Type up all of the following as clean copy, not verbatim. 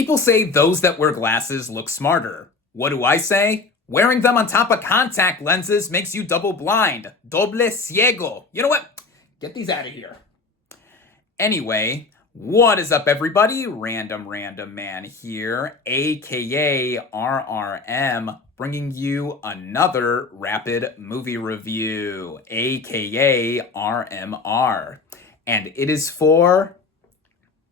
People say those that wear glasses look smarter. What do I say? Wearing them on top of contact lenses makes you double blind. Doble ciego. You know what? Get these out of here. Anyway, what is up, everybody? Random Random Man here, aka RRM, bringing you another rapid movie review, aka RMR. And it is for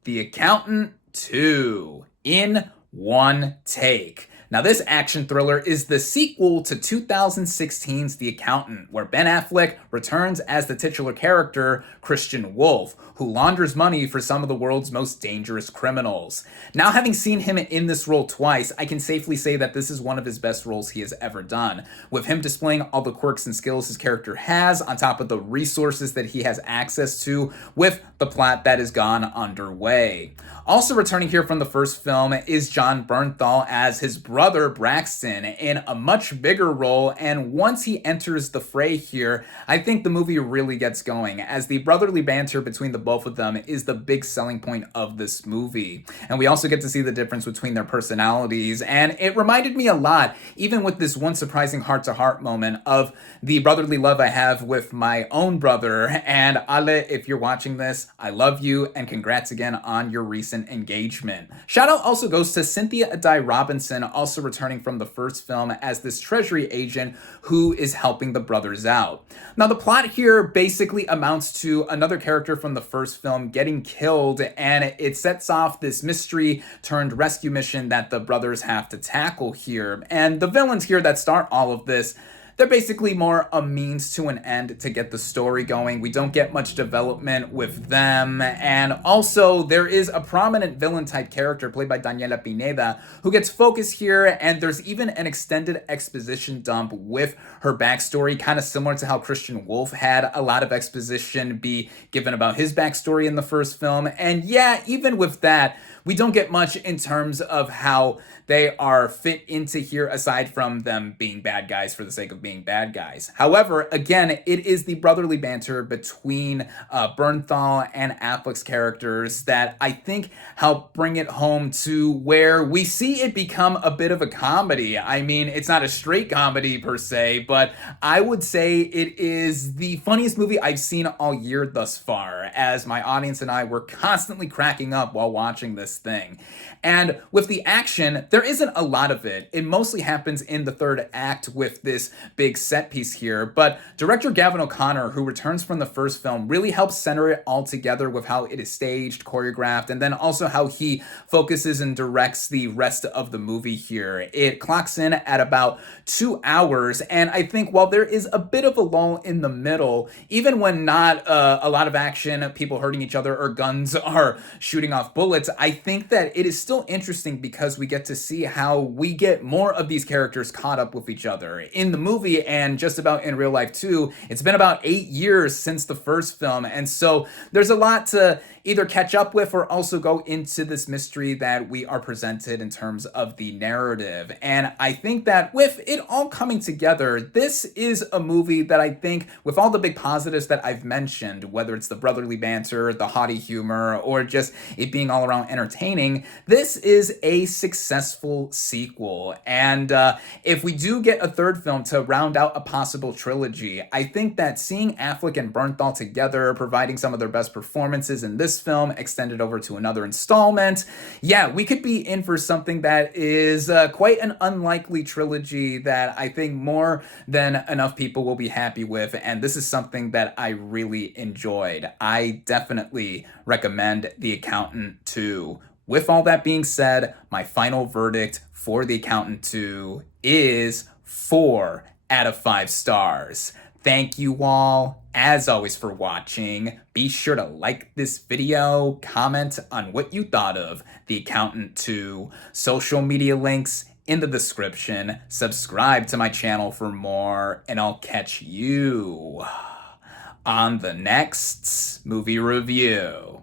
The Accountant 2 in one take. Now, this action thriller is the sequel to 2016's The Accountant, where Ben Affleck returns as the titular character, Christian Wolff, who launders money for some of the world's most dangerous criminals. Now, having seen him in this role twice, I can safely say that this is one of his best roles he has ever done, with him displaying all the quirks and skills his character has, on top of the resources that he has access to, with the plot that is gone underway. Also returning here from the first film is Jon Bernthal as his brother Braxton in a much bigger role, and once he enters the fray here, I think the movie really gets going, as the brotherly banter between the both of them is the big selling point of this movie. And we also get to see the difference between their personalities, and it reminded me a lot, even with this one surprising heart-to-heart moment, of the brotherly love I have with my own brother. And Ale, if you're watching this, I love you, and congrats again on your recent engagement. Shout out also goes to Cynthia Addai-Robinson, also returning from the first film as this treasury agent who is helping the brothers out. Now, the plot here basically amounts to another character from the first film getting killed, and it sets off this mystery turned rescue mission that the brothers have to tackle here. And the villains here that start all of this, they're basically more a means to an end to get the story going. We don't get much development with them. And also, there is a prominent villain type character played by Daniela Pineda who gets focus here, and there's even an extended exposition dump with her backstory, kind of similar to how Christian Wolff had a lot of exposition be given about his backstory in the first film. And yeah, even with that, we don't get much in terms of how they are fit into here, aside from them being bad guys for the sake of being bad guys. However, again, it is the brotherly banter between Bernthal and Affleck's characters that I think help bring it home to where we see it become a bit of a comedy. I mean, it's not a straight comedy per se, but I would say it is the funniest movie I've seen all year thus far, as my audience and I were constantly cracking up while watching this thing. And with the action, there isn't a lot of it. It mostly happens in the third act with this big set piece here, but director Gavin O'Connor, who returns from the first film, really helps center it all together with how it is staged, choreographed, and then also how he focuses and directs the rest of the movie here. It clocks in at about 2 hours, and I think while there is a bit of a lull in the middle, even when not a lot of action, people hurting each other, or guns are shooting off bullets, I think that it is still interesting because we get to see how we get more of these characters caught up with each other. In the movie, and just about in real life too, it's been about 8 years since the first film, and so there's a lot to either catch up with or also go into this mystery that we are presented in terms of the narrative. And I think that with it all coming together, this is a movie that I think, with all the big positives that I've mentioned, whether it's the brotherly banter, the haughty humor, or just it being all around entertaining, this is a successful sequel. And if we do get a third film to round out a possible trilogy, I think that seeing Affleck and Bernthal together, providing some of their best performances in this film, extended over to another installment, yeah, we could be in for something that is quite an unlikely trilogy that I think more than enough people will be happy with, and this is something that I really enjoyed. I definitely recommend The Accountant 2. With all that being said, my final verdict for The Accountant 2 is 4 out of 5 stars. Thank you all, as always, for watching. Be sure to like this video, comment on what you thought of The Accountant 2, social media links in the description, subscribe to my channel for more, and I'll catch you on the next movie review.